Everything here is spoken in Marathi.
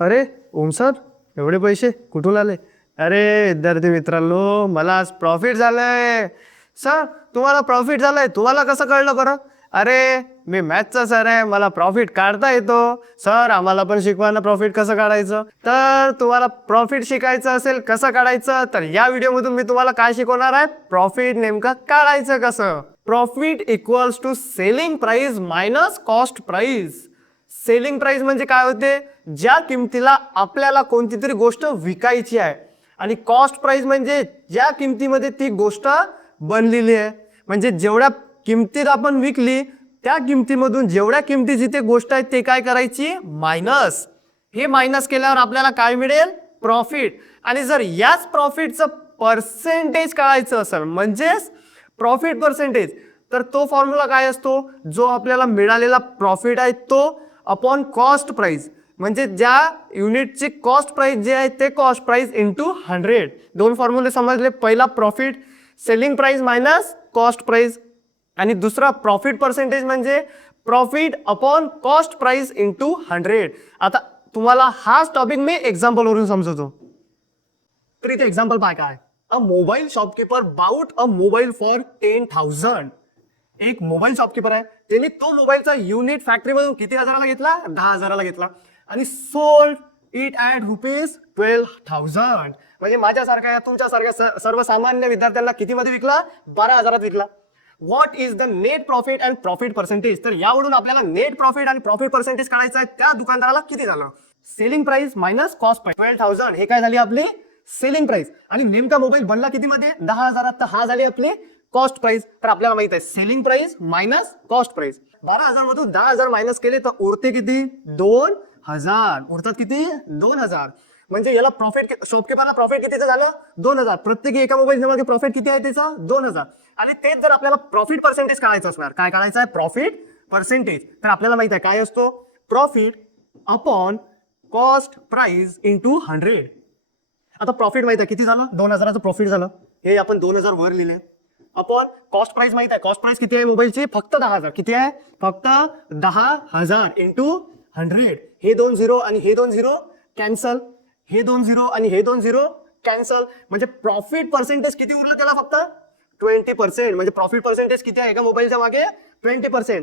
अरे ओम सर, एवढे पैसे कुठून आले? अरे विद्यार्थी मित्रांनो, मला आज प्रॉफिट झालंय. सर तुम्हाला प्रॉफिट झालंय, तुम्हाला कसं कळलं बरं? अरे मी मॅथचा सर आहे, मला प्रॉफिट काढता येतो. सर आम्हाला पण शिकवा ना प्रॉफिट कसं काढायचं. तर तुम्हाला प्रॉफिट शिकायचं असेल कसं काढायचं, तर या व्हिडिओमधून मी तुम्हाला काय शिकवणार आहे, प्रॉफिट नेमकं काढायचं कसं. Profit equals to selling price minus cost price. Selling price म्हणजे काय होते, ज्या किमतीला आपल्याला कोणती तरी गोष्ट विकायची आहे, आणि कॉस्ट प्राइस म्हणजे ज्या किमतीमध्ये ती गोष्ट बनलेली आहे. म्हणजे जेवढ्या किमतीत आपण विकली त्या किमतीमधून जेवढ्या किमतीची ते गोष्ट आहे ते काय करायची, मायनस. हे मायनस केल्यावर आपल्याला काय मिळेल, प्रॉफिट. आणि जर याच प्रॉफिटचं पर्सेंटेज काढायचं असेल, म्हणजेच प्रॉफिट पर्सेंटेज, तर तो फॉर्म्युला काय असतो, जो आपल्याला मिळालेला प्रॉफिट आहे तो अपॉन कॉस्ट प्राइस. म्हणजे ज्या युनिटची कॉस्ट प्राइस जे आहे ते कॉस्ट प्राइस इंटू 100. दोन फॉर्म्युले समजले. पहिला profit selling price minus cost price, आणि दुसरा प्रॉफिट पर्सेंटेज म्हणजे profit upon cost price into 100. आता तुम्हाला हाच टॉपिक मी एक्झाम्पल वरून समजवतो. तर इथे एक्झाम्पल काय, a mobile shopkeeper bought a mobile for 10,000. एक मोबाईल शॉपकीपर आहे, त्यांनी तो मोबाईलचा युनिट फॅक्टरीमधून किती हजाराला घेतला, 10,000ला घेतला, आणि सोल्ड इट ॲट रुपीज 12,000. म्हणजे माझ्यासारख्या तुमच्यासारख्या सर्वसामान्य विद्यार्थ्यांना कितीमध्ये विकला, 12,000 विकला. What is the net profit and profit percentage. तर यावरून आपल्याला नेट प्रॉफिट आणि प्रॉफिट पर्सेंटेज काढायचं आहे. त्या दुकानदाराला किती झालं, selling price minus cost price 12,000. हे काय झाली आपली सेलिंग प्राइस. आणि नेमका मोबाईल बनला किती मध्ये, 10,000. तर हा झाली आपली कॉस्ट प्राइस. तर आपल्याला माहित आहे selling price minus cost price. 12,000 मधून 10,000 मायनस केले तर उरते किती, 2,000. उरतात किती, 2,000. म्हणजे याला प्रॉफिट, शॉपकीपरला प्रॉफिट कितीचं झालं, 2,000. प्रत्येकी एका मोबाईल प्रॉफिट किती आहे त्याचा, 2,000. आणि तेच जर आपल्याला प्रॉफिट पर्सेंटेज काढायचं असणार, काय काढायचं आहे, प्रॉफिट पर्सेंटेज. तर आपल्याला माहित आहे काय असतो, profit upon cost price into 100. आता प्रॉफिट माहित आहे किती झालं, 2,000चं प्रॉफिट झालं. हे आपण 2,000 वर लिहिले. अपॉन कॉस्ट प्राइस माहित आहे, कॉस्ट प्राइस किती आहे मोबाईलची, फक्त 10,000. किती आहे, फक्त 10,000 इंटू 100. हे 2 0 आणि हे 2 0 कॅन्सल, हे 2 0 आणि हे 2 0 कॅन्सल. म्हणजे प्रॉफिट पर्सेंटेज किती उरलं त्याला, फक्त 20%. म्हणजे प्रॉफिट पर्सेंटेज किती आहे एका मोबाईलच्या मागे, 20%.